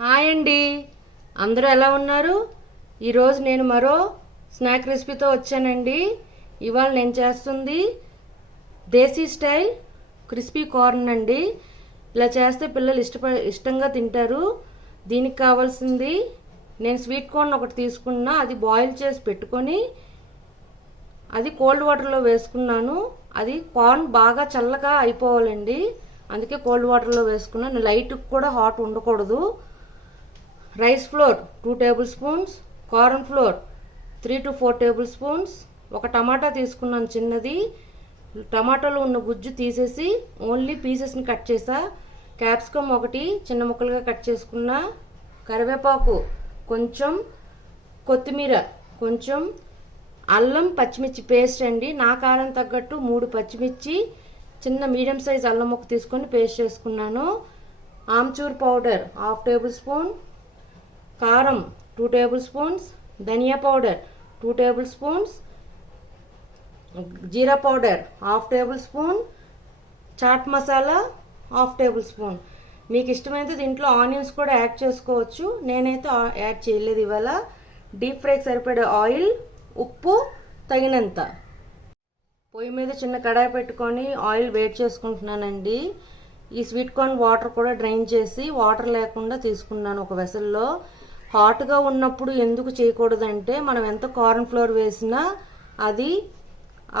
Hi అండి, అందరూ ఎలా ఉన్నారు? ఈరోజు నేను మరో స్నాక్ రెసిపీతో వచ్చానండి. ఇవాళ నేను చేస్తుంది దేశీ స్టైల్ క్రిస్పీ కార్న్ అండి. ఇలా చేస్తే పిల్లలు ఇష్టంగా తింటారు. దీనికి కావాల్సింది నేను స్వీట్ కార్న్ ఒకటి తీసుకున్నా, అది బాయిల్ చేసి పెట్టుకొని అది కోల్డ్ వాటర్లో వేసుకున్నాను. అది కార్న్ బాగా చల్లగా అయిపోవాలండి, అందుకే కోల్డ్ వాటర్లో వేసుకున్నాను. లైట్ కూడా హాట్ ఉండకూడదు. Rice flour 2 table spoons, corn flour 3 to 4 table spoons, ఒక టమాటా తీసుకున్నాను చిన్నది. టమాటాలో ఉన్న గుజ్జు తీసేసి ఓన్లీ పీసెస్ని కట్ చేసా. క్యాప్సికమ్ ఒకటి చిన్న ముక్కలుగా కట్ చేసుకున్నా. కరివేపాకు కొంచెం, కొత్తిమీర కొంచెం, అల్లం పచ్చిమిర్చి పేస్ట్ అండి. నా కారం తగ్గట్టు 3 పచ్చిమిర్చి చిన్న మీడియం సైజ్ అల్లం ముక్క తీసుకొని పేస్ట్ చేసుకున్నాను. ఆమ్చూర్ పౌడర్ 1/2 టేబుల్ స్పూన్, కారం 2 టేబుల్ స్పూన్స్, ధనియా పౌడర్ 2 టేబుల్ స్పూన్స్, జీరా powder 1/2 tablespoon, chaat masala 1/2 tablespoon. మీకు ఇష్టమైతే దీంట్లో ఆనియన్స్ కూడా యాడ్ చేసుకోవచ్చు, నేనైతే యాడ్ చేయలేదు ఇవాళ. డీప్ ఫ్రైకి సరిపడే ఆయిల్, ఉప్పు తగినంత. పొయ్యి మీద చిన్న కడాయి పెట్టుకొని ఆయిల్ వేడి చేసుకుంటున్నానండి. ఈ స్వీట్ కార్న్ వాటర్ కూడా డ్రైన్ చేసి వాటర్ లేకుండా తీసుకున్నాను ఒక వెసల్లో. హాట్గా ఉన్నప్పుడు ఎందుకు చేయకూడదంటే మనం ఎంత కార్న్ ఫ్లోర్ వేసినా అది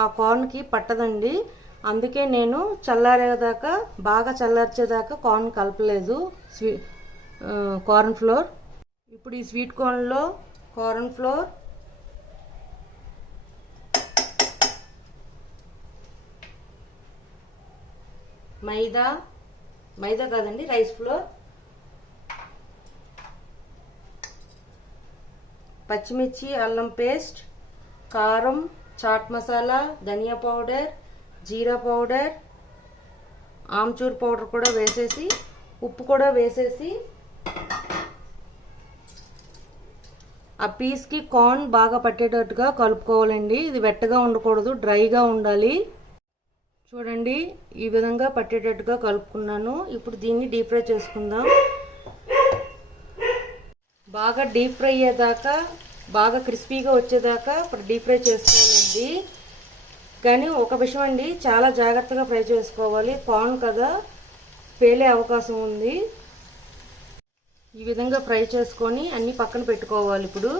ఆ కార్న్కి పట్టదండి. అందుకే నేను చల్లారేదాకా, బాగా చల్లార్చేదాకా కార్న్ కలపలేదు కార్న్ ఫ్లోర్. ఇప్పుడు ఈ స్వీట్ కార్న్లో కార్న్ ఫ్లోర్, మైదా కాదండి, రైస్ ఫ్లోర్, పచ్చిమిర్చి అల్లం పేస్ట్, కారం, చాట్ మసాలా, ధనియా పౌడర్, జీరా పౌడర్, ఆమ్చూర్ పౌడర్ కూడా వేసేసి, ఉప్పు కూడా వేసేసి ఆ పీస్కి కార్న్ బాగా పట్టేటట్టుగా కలుపుకోవాలండి. ఇది వెట్టగా ఉండకూడదు, డ్రైగా ఉండాలి. చూడండి, ఈ విధంగా పట్టేటట్టుగా కలుపుకున్నాను. ఇప్పుడు దీన్ని డీప్ ఫ్రై చేసుకుందాం. బాగా డీప్ ఫ్రై అయ్యేదాకా, బాగా క్రిస్పీగా వచ్చేదాకా ఇప్పుడు డీప్ ఫ్రై చేసుకోవాలండి. కానీ ఒక విషయం అండి, చాలా జాగ్రత్తగా ఫ్రై చేసుకోవాలి. కార్న్ కదా, పేలే అవకాశం ఉంది. ఈ విధంగా ఫ్రై చేసుకొని అన్ని పక్కన పెట్టుకోవాలి. ఇప్పుడు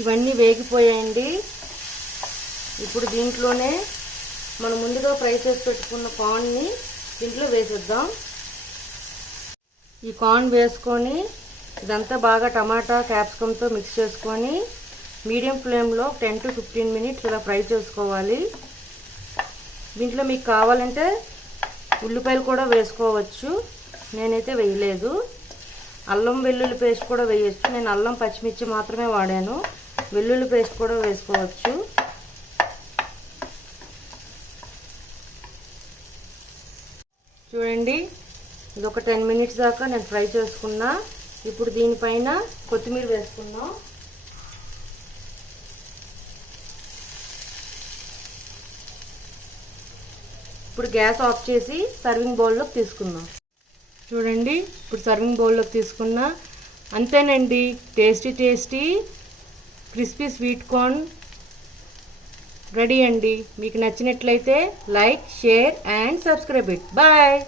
ఇవన్నీ వేగిపోయాయండి. ఇప్పుడు దీంట్లోనే మనం ముందుగా ఫ్రై చేసి పెట్టుకున్న కార్న్ని దీంట్లో వేసేద్దాం. ఈ కార్న్ వేసుకొని ఇదంతా బాగా టమాటా క్యాప్సికమ్తో మిక్స్ చేసుకొని మీడియం ఫ్లేమ్లో 10 to 15 మినిట్స్ ఇలా ఫ్రై చేసుకోవాలి. దీంట్లో మీకు కావాలంటే ఉల్లిపాయలు కూడా వేసుకోవచ్చు, నేనైతే వేయలేదు. అల్లం వెల్లుల్లి పేస్ట్ కూడా వేయచ్చు, నేను అల్లం పచ్చిమిర్చి మాత్రమే వాడాను. వెల్లుల్లి పేస్ట్ కూడా వేసుకోవచ్చు. చూడండి, ఇది ఒక 10 మినిట్స్ దాకా నేను ఫ్రై చేసుకున్నా. ఇప్పుడు దీనిపైన కొత్తిమీర వేసుకుందాం. ఇప్పుడు గ్యాస్ ఆఫ్ చేసి సర్వింగ్ బౌల్లోకి తీసుకుందాం. చూడండి ఇప్పుడు సర్వింగ్ బౌల్లోకి తీసుకున్నా. అంతేనండి, tasty tasty crispy sweet corn ready అండి. మీకు నచ్చినట్లయితే like, share and subscribe it. Bye.